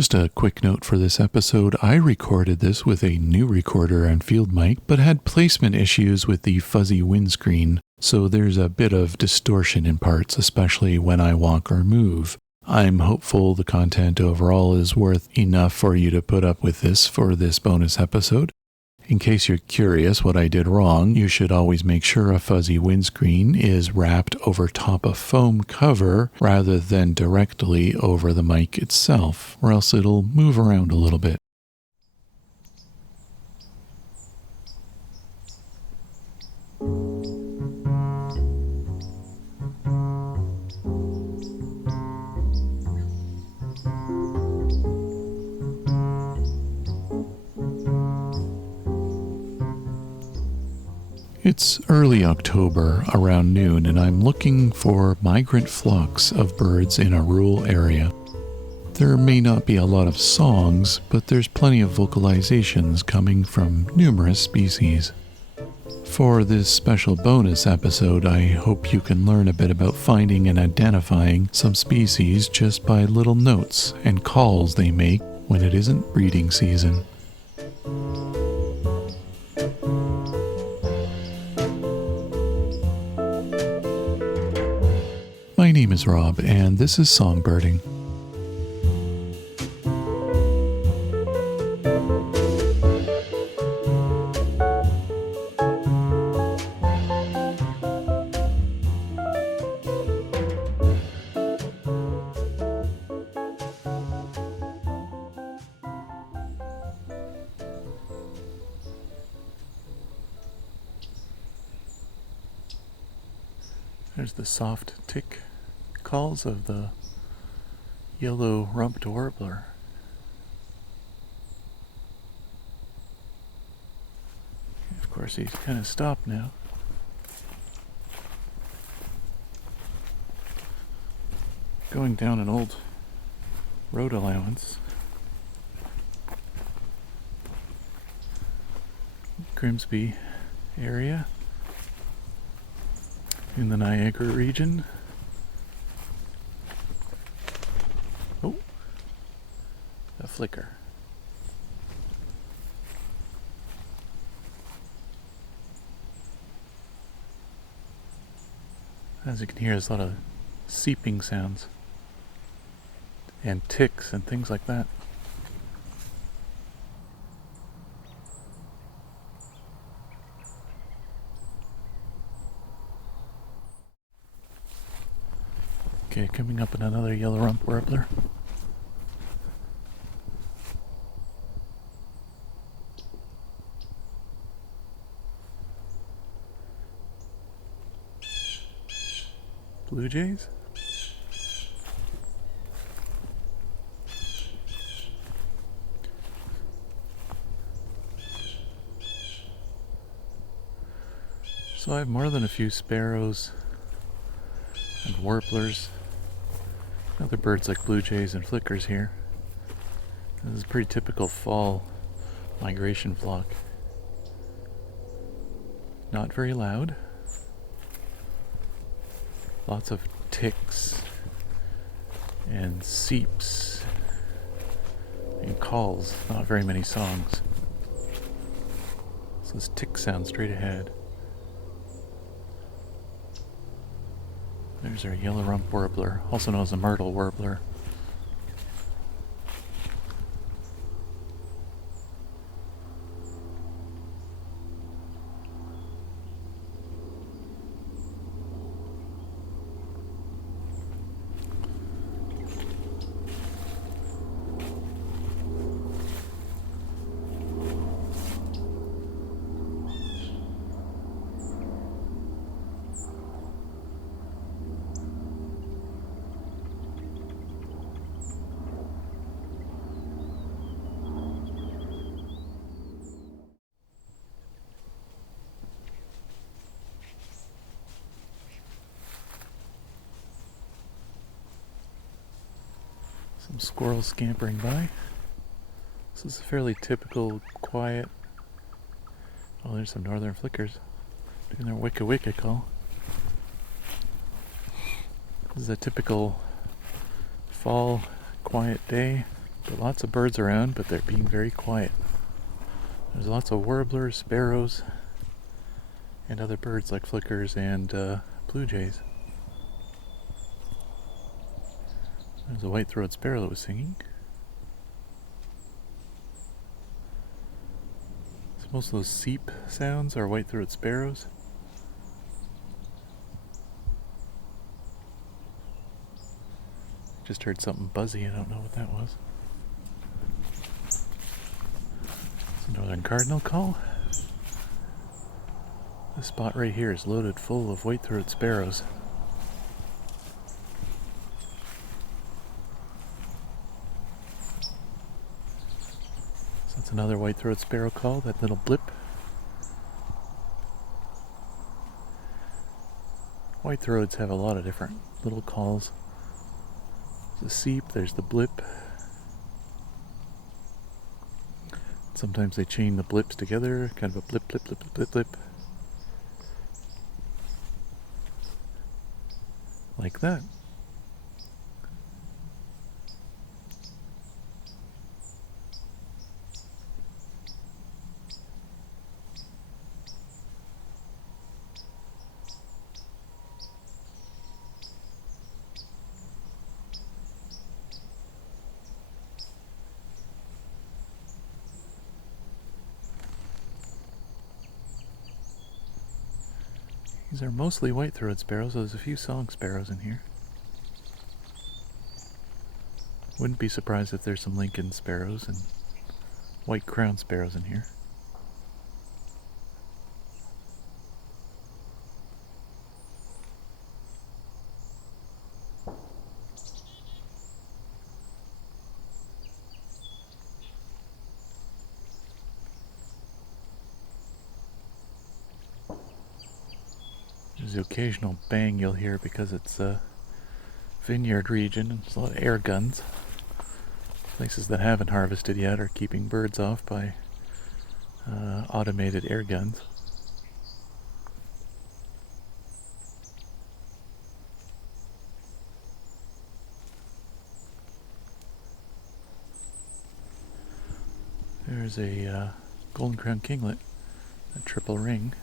Just a quick note for this episode, I recorded this with a new recorder and field mic, but had placement issues with the fuzzy windscreen, so there's a bit of distortion in parts, especially when I walk or move. I'm hopeful the content overall is worth enough for you to put up with this for this bonus episode. In case you're curious what I did wrong, you should always make sure a fuzzy windscreen is wrapped over top a foam cover rather than directly over the mic itself, or else it'll move around a little bit. It's early October, around noon, and I'm looking for migrant flocks of birds in a rural area. There may not be a lot of songs, but there's plenty of vocalizations coming from numerous species. For this special bonus episode, I hope you can learn a bit about finding and identifying some species just by little notes and calls they make when it isn't breeding season. My name is Rob, and this is Songbirding. There's the soft tick calls of the yellow-rumped warbler. Of course, he's kind of stopped now. Going down an old road allowance. Grimsby area in the Niagara region. Oh, a flicker. As you can hear, there's a lot of seeping sounds and ticks and things like that. Okay, coming up on another yellow-rumped warbler. Blue jays? So I have more than a few sparrows and warblers, other birds like blue jays and flickers here. This is a pretty typical fall migration flock. Not very loud. Lots of ticks and seeps and calls, not very many songs. So this tick sound straight ahead. There's our yellow-rumped warbler, also known as a myrtle warbler. Some squirrels scampering by. This is a fairly typical, quiet... Oh, there's some northern flickers doing their wicka wicka call. This is a typical fall, quiet day. But lots of birds around, but they're being very quiet. There's lots of warblers, sparrows, and other birds like flickers and blue jays. There's a white-throated sparrow that was singing. So most of those seep sounds are white-throated sparrows. Just heard something buzzy, I don't know what that was. It's a northern cardinal call. This spot right here is loaded full of white-throated sparrows. So that's another white-throated sparrow call, that little blip. White-throats have a lot of different little calls. There's the seep, there's the blip. Sometimes they chain the blips together, kind of a blip, blip, blip, blip, blip, blip. Like that. These are mostly white-throated sparrows, so there's a few song sparrows in here. Wouldn't be surprised if there's some Lincoln sparrows and white-crowned sparrows in here. There's the occasional bang you'll hear because it's a vineyard region and there's a lot of air guns. Places that haven't harvested yet are keeping birds off by automated air guns. There's a golden crowned kinglet, a triple ring.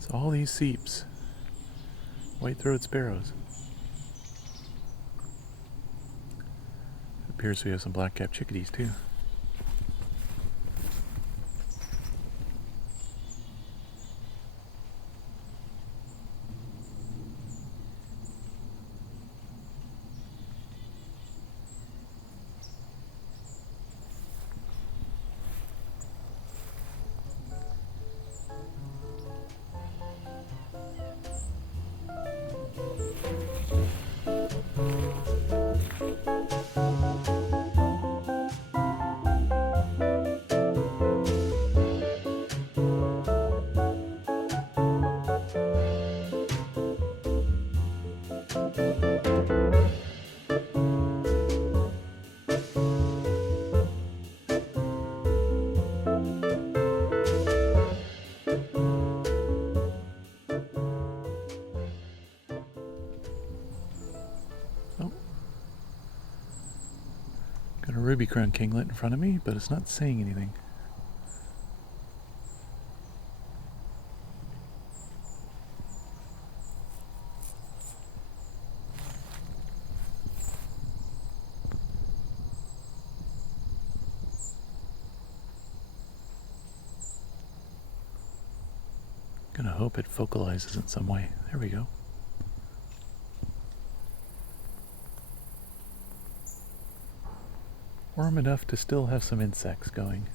So all these seeps, white-throated sparrows. It appears we have some black-capped chickadees too. Got a ruby crowned kinglet in front of me, but it's not saying anything. Gonna hope it focalizes in some way. There we go. Warm enough to still have some insects going.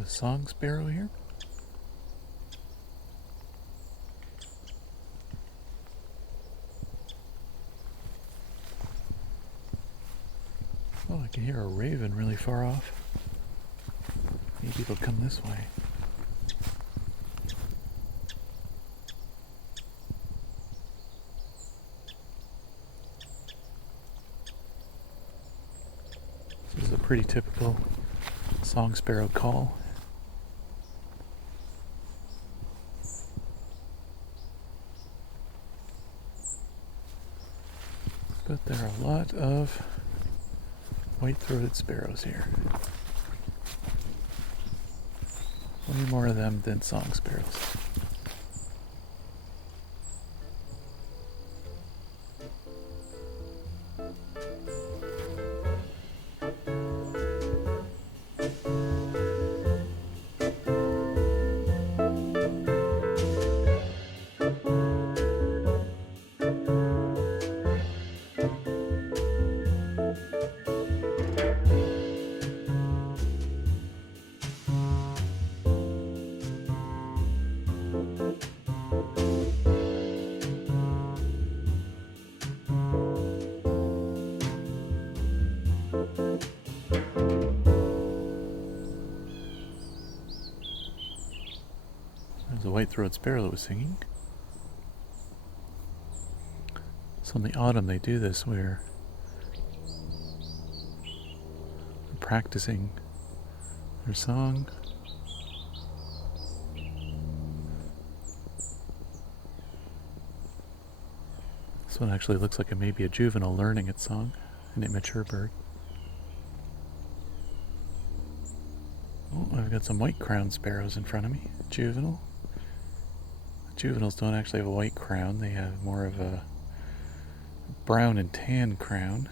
A song sparrow here. Oh, I can hear a raven really far off. Maybe it'll come this way. This is a pretty typical song sparrow call. But there are a lot of white-throated sparrows here. Way more of them than song sparrows. There's a white-throated sparrow that was singing. So in the autumn they do this where they're practicing their song. This one actually looks like it may be a juvenile learning its song, an immature bird. Oh, I've got some white-crowned sparrows in front of me, juvenile. Juveniles don't actually have a white crown, they have more of a brown and tan crown.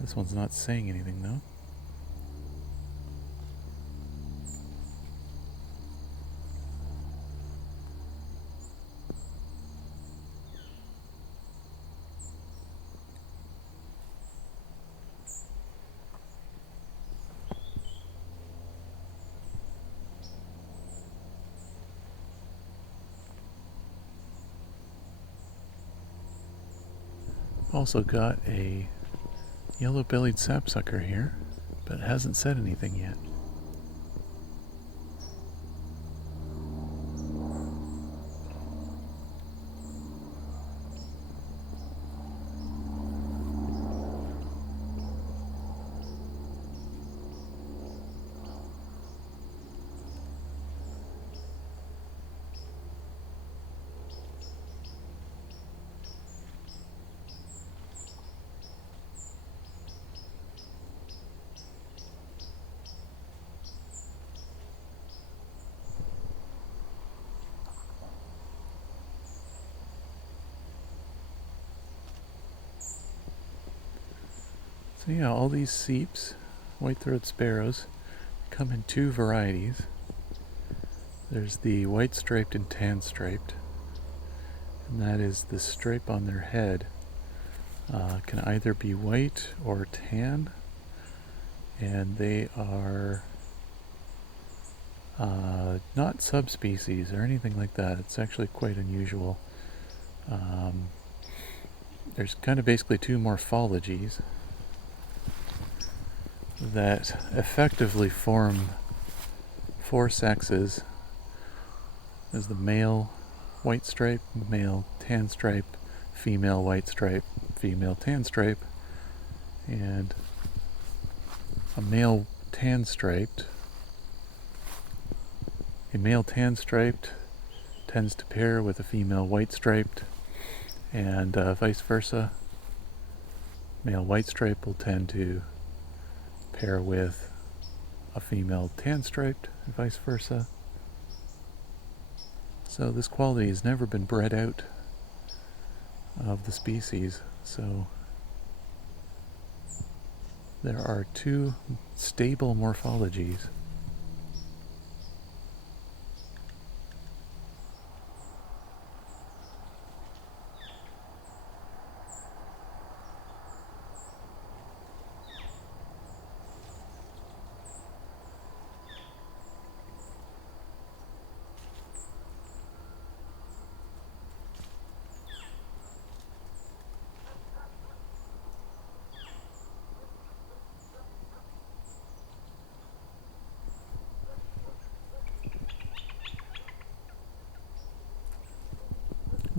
This one's not saying anything though. Also got a yellow-bellied sapsucker here, but it hasn't said anything yet. So yeah, all these seeps, white-throated sparrows, come in two varieties. There's the white-striped and tan-striped, and that is the stripe on their head can either be white or tan, and they are not subspecies or anything like that. It's actually quite unusual. There's kind of basically two morphologies that effectively form four sexes. There's the male white stripe, male tan stripe, female white stripe, female tan stripe, and a male tan striped. A male tan striped tends to pair with a female white striped, and vice versa. Male white stripe will tend to pair with a female tan striped, and vice versa. So this quality has never been bred out of the species, so there are two stable morphologies.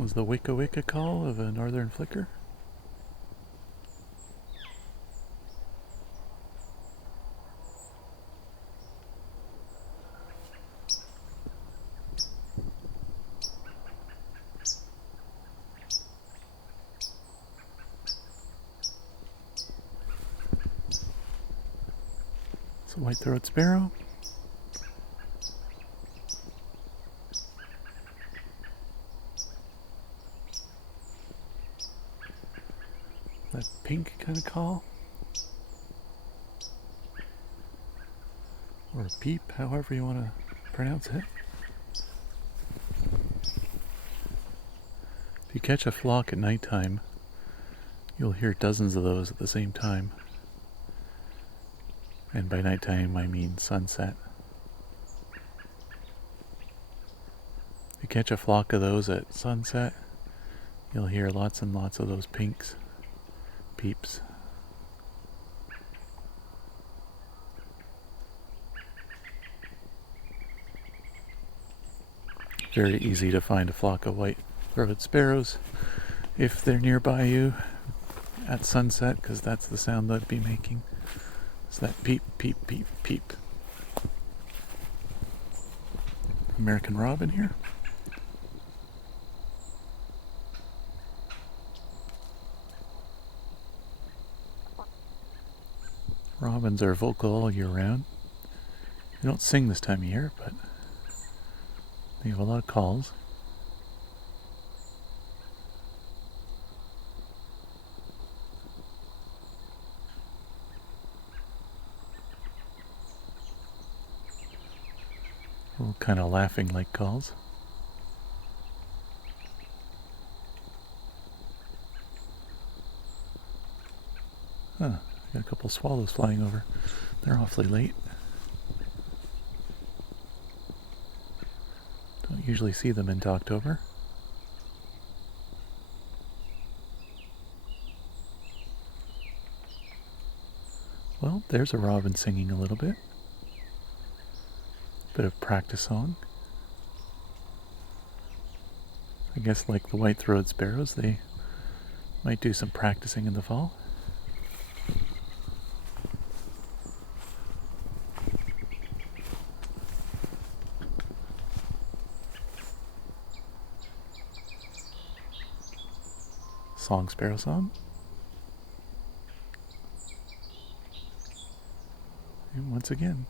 was the wicka wicka call of a northern flicker. It's a white-throated sparrow. That pink kind of call, or peep, however you want to pronounce it. If you catch a flock at nighttime, you'll hear dozens of those at the same time. And by nighttime, I mean sunset. If you catch a flock of those at sunset, you'll hear lots and lots of those pinks. Peeps. Very easy to find a flock of white-throated sparrows if they're nearby you at sunset, because that's the sound they'd be making. It's that peep, peep, peep, peep. American robin here. Robins are vocal all year round. They don't sing this time of year, but they have a lot of calls. All kind of laughing like calls. Huh. Got a couple swallows flying over. They're awfully late. Don't usually see them into October. Well, there's a robin singing a little bit. Bit of practice song. I guess like the white-throated sparrows, they might do some practicing in the fall. Song sparrow song. And once again.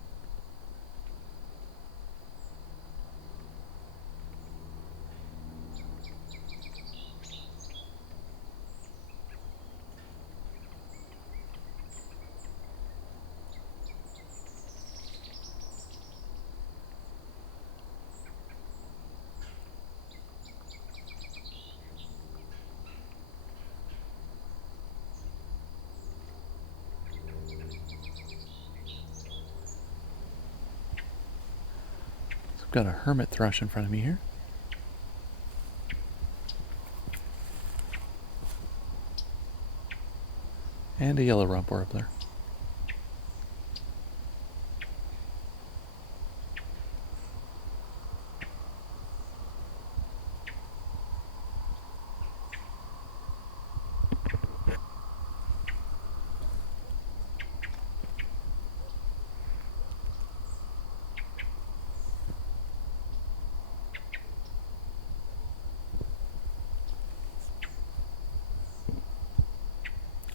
Got a hermit thrush in front of me here. And a yellow rump warbler.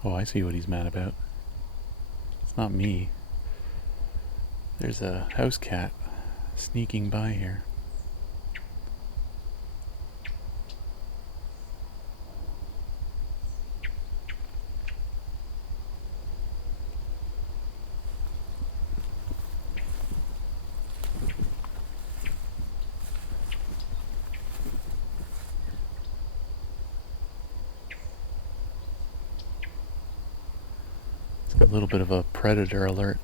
Oh, I see what he's mad about. It's not me. There's a house cat sneaking by here. A little bit of a predator alert.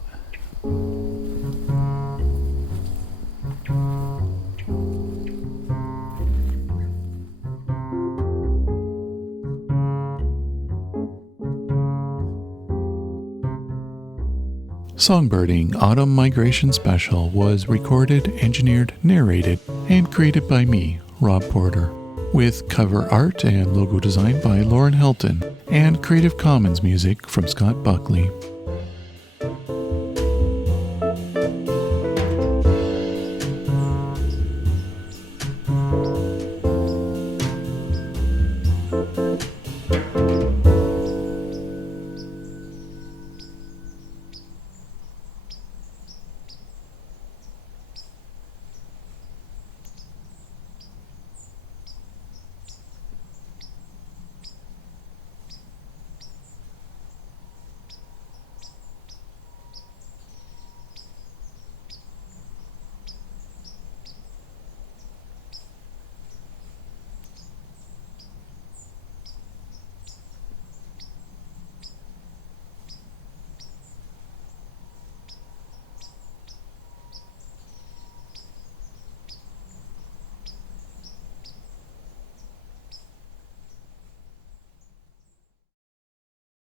Songbirding Autumn Migration Special was recorded, engineered, narrated, and created by me, Rob Porter. with cover art and logo design by Lauren Helton, and Creative Commons music from Scott Buckley.